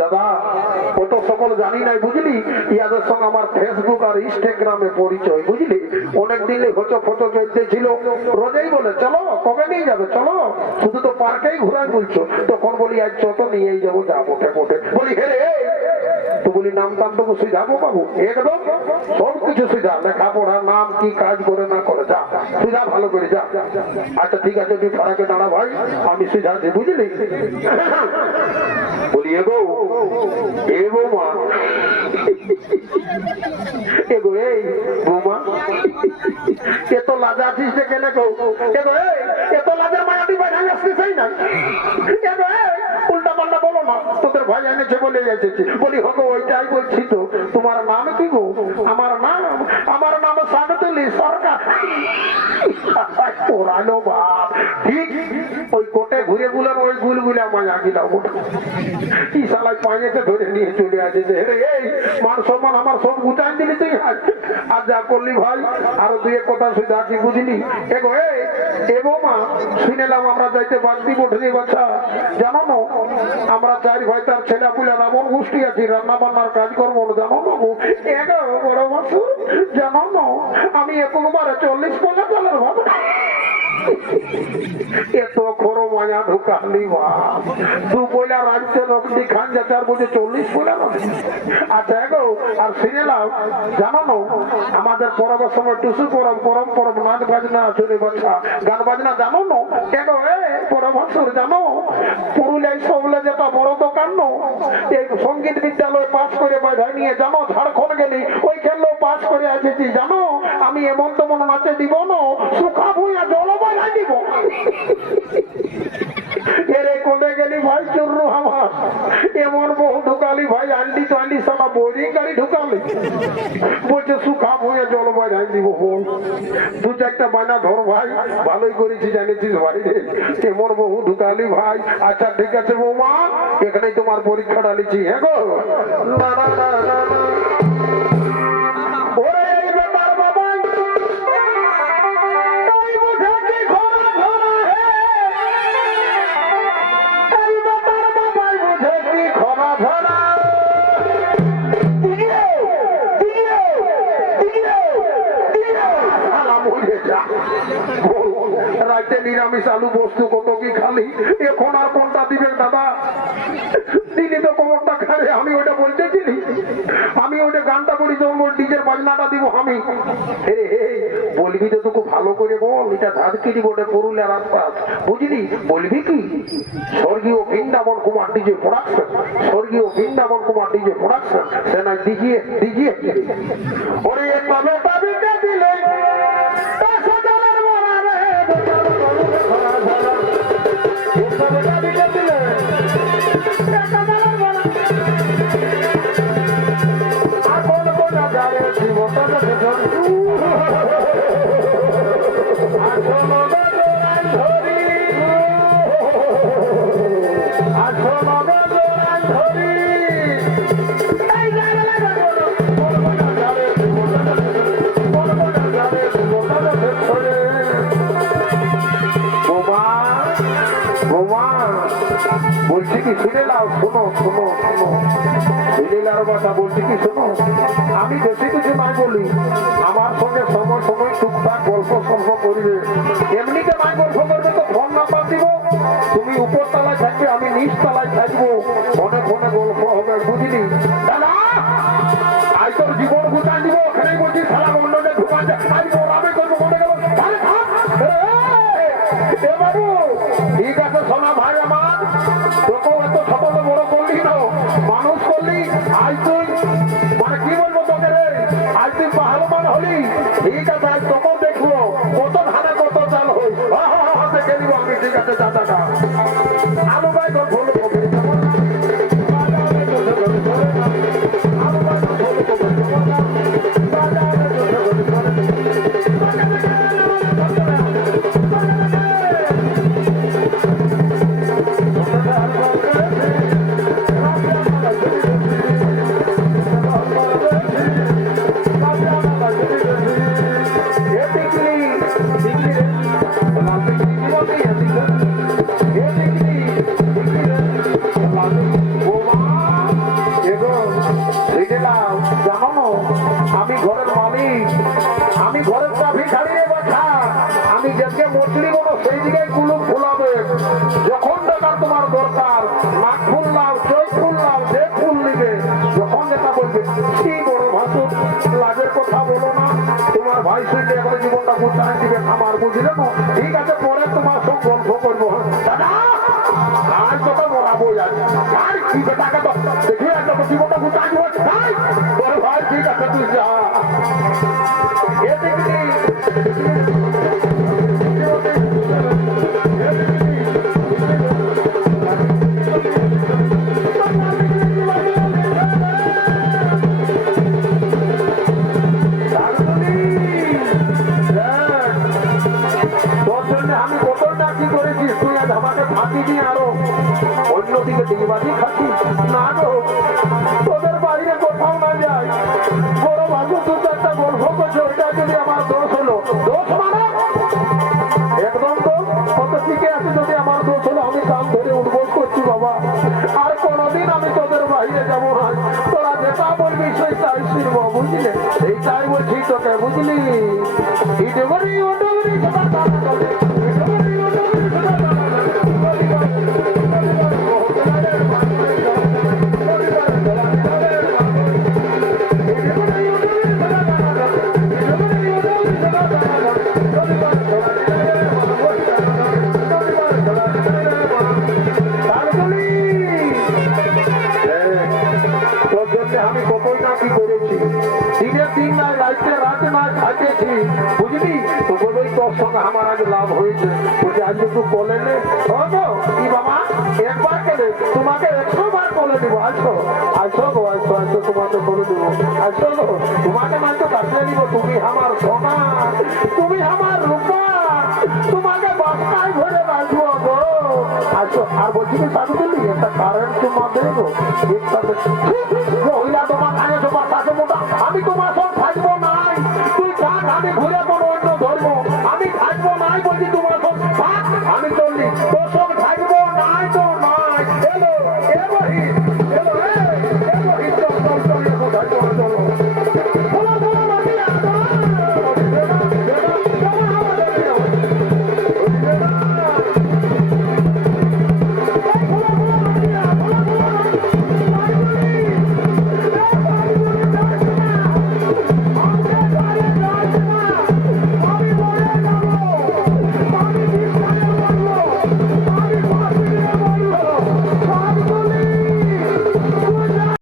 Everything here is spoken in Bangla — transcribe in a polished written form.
দাদা কত সকল জানি নাই বুঝলি, ইয়াদের সঙ্গে আমার ফেসবুক আর ইনস্টাগ্রামে পরিচয় বুঝলি। অনেক দিনে হতো ফটো চলতেছিল, রোজেই বলে চলো কবে নিয়ে যাবে চলো, শুধু তো পার্কেই ঘুরাই বলছো। তখন বলি আজ চত নিয়েই যাবো, যা মোটে মোটে বলি হে রে তো বলি নাম টানটুকু সুঝাবো বাবু, একদম সব কিছু সুঝা, লেখাপড়া নাম কি কাজ করে না করে যা সুঝা ভালো করে যা। আচ্ছা ঠিক আছে তুই ফারাকে দাঁড়া ভাই, আমি সুঝাচ্ছি বুঝলি। বলি এগো এগো মা, এগো এই বৌমা এত লাজা আছিস যে কেন কেউ, এগো এই এত লাজের মায়াটি ভাই আসতে চাই না, এগো এই উল্টা পাল্টা বলো না, তোদের ভাই এনেছে বলে এসেছি। বলি হগো ওইটাই বলছি তো, তোমার নাম কি গো? আমার নাম সাগতলি সরকার। পুরানো বাপ ঠিক ওই কোটে ঘুরে গুলাম, ওই গুলগুলা মায়া গিলাম কি শালায় পায়েতে ধরে নিয়ে চলে আসে যে এই মান সম্মান আমার সব গুটাই দিলি তুই। আর যা করলি ভাই আরো দুই এক কথা শুধু কি বুঝলি। এগো এ বৌমা শুনেলাম আমরা যাইতে বাদ দিব ঢেলে বাচ্চা, জানো না আমরা চার ভাই তার ছেলে পুলে রামন গোষ্ঠী আছি, রান্না বান্নার কাজ করবো জানো না। এগো বড় মাসুর জানো না আমি একবারে 40 পয়লা চলার ভাব এত খরো মায়া ঢুকালি দু পয়লা রাজ্যের রক্তি খান যাচার বলছে 40 পয়লা। আচ্ছা এগো আর শুনেলাম জানো না আমাদের পরবের সময় টুসু পরব পরম পরব নাচ বাজনা চলে বাচ্চা গান বাজনা জানো না। এগো বড় বছর জানো পুরুলিয়ায় সবলে যেটা বড় দোকান নো এই সঙ্গীত বিদ্যালয় পাশ করে বাধাই নিয়ে জানো ঝাড়খণ্ড গেলি ওই খেললেও পাশ করে এসেছি জানো। আমি এমন তেমন নাচে দিব না, সুখা ভুইয়া জলবাই দিব। এরে কোনে গেলি ভাই চুরু আমার এমন বহু ঢুকালি ভাই আন্টি তো আন্টি সালা বোরিং গাড়ি ঢুকালি বলছে সুখা ভুঁয়ে জলবাই ধান দিব। দু চারটা বানা ধর ভাই, ভালোই করেছি জানিছিস ভাই রে, এমন বহু ঢুকালি ভাই। আচ্ছা ঠিক আছে বৌমা এখানেই তোমার পরীক্ষা ডালিছি। হ্যাঁ গো না না না না রাইতে নিরামিষ আলু বস্তু কত কি খালি, এখন আর কোনটা দিবেন দাদা? তিনি তো কোমরটা খাবে, আমি ওইটা বলতেছিলি, আমি ওইটা গানটা বলি যখন ডিজের বাজনাটা দিব আমি। বলবি তো তোকে ভালো করে বল, এটা ধারকিরি বোর্ডে পুরুলিয়া রাস্তা বুঝলি। বলবি কি স্বর্গীয় বৃন্দাবন কুমার ডিজে প্রোডাকশন, স্বর্গীয় বৃন্দাবন কুমার ডিজে প্রোডাকশন, সে না ডিজিয়ে ডিজিয়ে ওরে এক বাবেটা বিটা দিলে বলছি কি শুনে নাও, শোনো শোনো শোনো শুনিলার কথা বলছি কি শোনো। আমি বেশি কিছু নাই বলি, আমার সঙ্গে সময় সময় টুকটাক গল্প সল্প করবে, এমনিতে নাই গল্প করবে তো ফোন নাম্বার দিব, তুমি উপর তলায় থাকবে আমি নিচ তলায় থাকবো, ফোনে ফোনে গল্প হবে বুঝলি। দাদা আজ তোর জীবন গুটান দিব, ওখানেই বলছি সারা মন্ডলে ঢুকান যায় আজ আমি করবো মনে গেল বাবু। ঠিক আছে সোনা ভাই আমার, তোকে এত ছোট বড় করলি না মানুষ করলি, আজ তুই মানে কি বলবো তোকে রে, আজ তুই পাহাড়মান হলি। ঠিক আছে আজ তোকেও দেখবো কত ধানে কত চাল হই, দেখে নিব আমি। ঠিক আছে দাদাটা আলু ভাই তোর ভুল বলবে কি বড় ভাষণ, লাজের কথা বলো না, তোমার ভাই শুনলে এখন জীবনটা গুছায় দিবে আমার, বুঝলে না? ঠিক আছে, পরে তোমার সব গল্প করবো। দাদা আজ তোকে মরাবো, আর কি বেটাকে তো দেখে একটা জীবনটা গুছায় দিব। তোর ভাই ঠিক আছে, তুই যা। এ দেখবি আমি কত চাকরি করেছি, তুই আজ আমাকে ফাঁকি দিয়ে আরো অন্যদিকে ডিগবাজি খাচ্ছিস না গো। তোদের বাইরে কোথাও না যায়, বড় ভাগু দু চারটা গল্প করছে, ওইটা যদি আমার দোষ হলো, দোষ মানে একদম তো কত ঠিকই আছে। যদি আমার দোষ হলো, আমি কাল ধরে উদ্বোধ করছি বাবা, আর কোনোদিন আমি তোদের বাইরে যাবো না। তোরা যেটা বলবি সেইটাই শুনবো, বুঝলি? এইটাই বলছি তোকে, বুঝলি? ইডুগরি উডুগরি সবার কথা চলে, ইডুগরি উডুগরি সবার কথা আমি কতই না কি করেছি, দিনের দিন না রাইতে রাতে না খাইতেছি, বুঝলি? তো বলোই তোর সঙ্গে আমার আগে লাভ হয়েছে, বলছি আজ একটু বলে নে। কি বাবা একবার কেলে তোমাকে 100 বার বলে দিব, আসো আসো গো, আসো আসো, তোমাকে বলে দিব, আসো গো, তোমাকে মাত্র কাটিয়ে দিব। তুমি আমার সোনা, তুমি আমার রূপা, তোমাকে বাস্তায় ভরে রাখবো গো, আসো। আর বলছি কি সাধু দিলি একটা কারেন্ট তোমার দেবো,